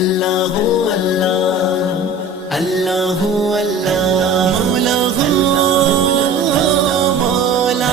اللہ اللہ اللہ اللہ مولا مولا مولا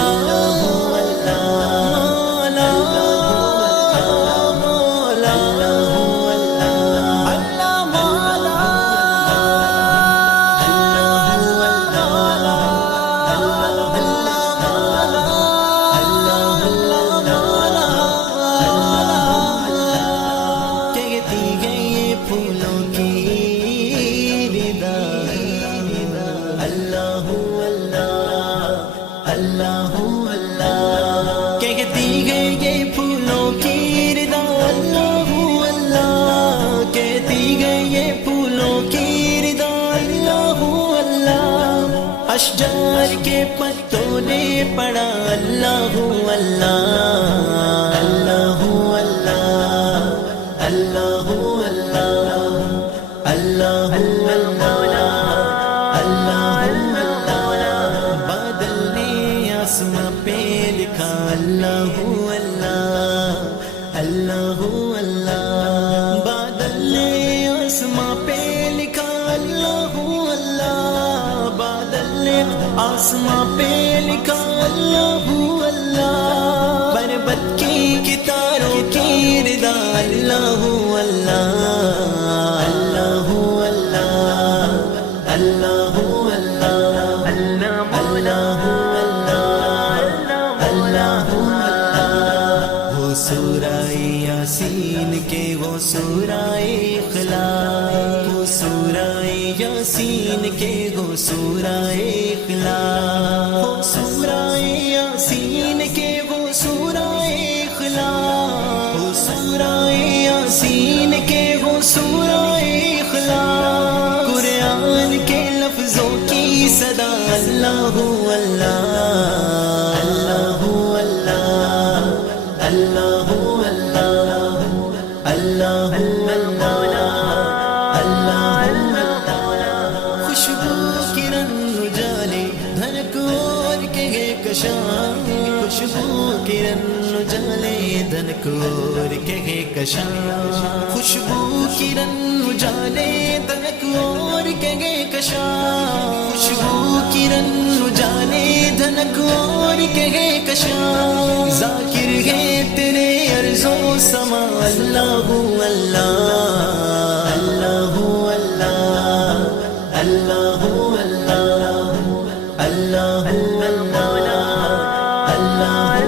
اللہ اللہ کہتی ہے یہ پھولوں کی ردا اللہ اللہ کہتی ہے یہ پھولوں کی ردا اللہ اللہ اشجار کے پتوں نے پڑھا اللہ اللہ اللہ اللہ اللہ اللہ اللہ اللہ اللہ بادل نے آسماں پہ لکھا اللہ اللہ بادل نے آسماں پہ لکھا اللہ اللہ پربت کی ستاروں کی ردا اللہ اللہ اللہ اللہ اللہ اللہ سورہ یاسین کے وہ سورہ اخلاص وہ سورہ یاسین کے وہ سورہ اخلاص وہ سورہ یاسین کے وہ سورہ اخلاص وہ سورہ یاسین کے وہ سورہ اخلاص قرآن کے لفظوں کی صدا اللہ اللہ اللہ اللہ خوشبو کرن اجالے دھنک اور کے کشاں خوشبو کرن اجالے دھنک اور کے کشاں خوشبو کرن اجالے دھنک اور کے کشاں خوشبو کرن اجالے دھنک اور کے کشاں ذاکر ہے تیرے عرض و سما اللہ اللہ اللہ اللہ اللہ اللہ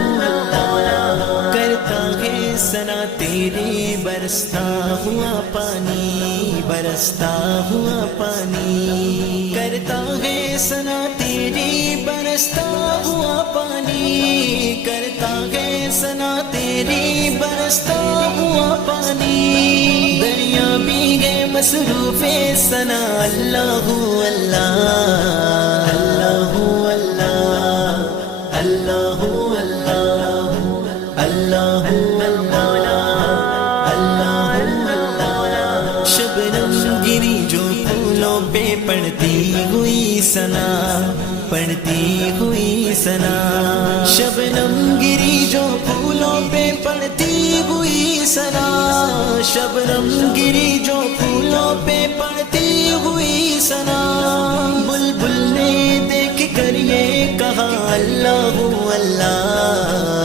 کرتا ہے ثنا تیری برستا ہوا پانی برستا ہوا پانی کرتا ہے ثنا تیری برستا ہوا پانی کرتا ہے ثنا تیری برستا ہوا پانی دریا بھی ہے مصروف ثنا اللہ اللہ اللہ اللہ اللہ اللہ شبنم گری جو پھولوں پہ پڑتی ہوئی ثنا پڑتی ہوئی ثنا شبنم گری جو پھولوں پہ پڑتی ہوئی ثنا شبنم گری جو پھولوں پہ پڑتی ہوئی ثنا بلبل نے دیکھ کر یہ کہا اللہ اللہ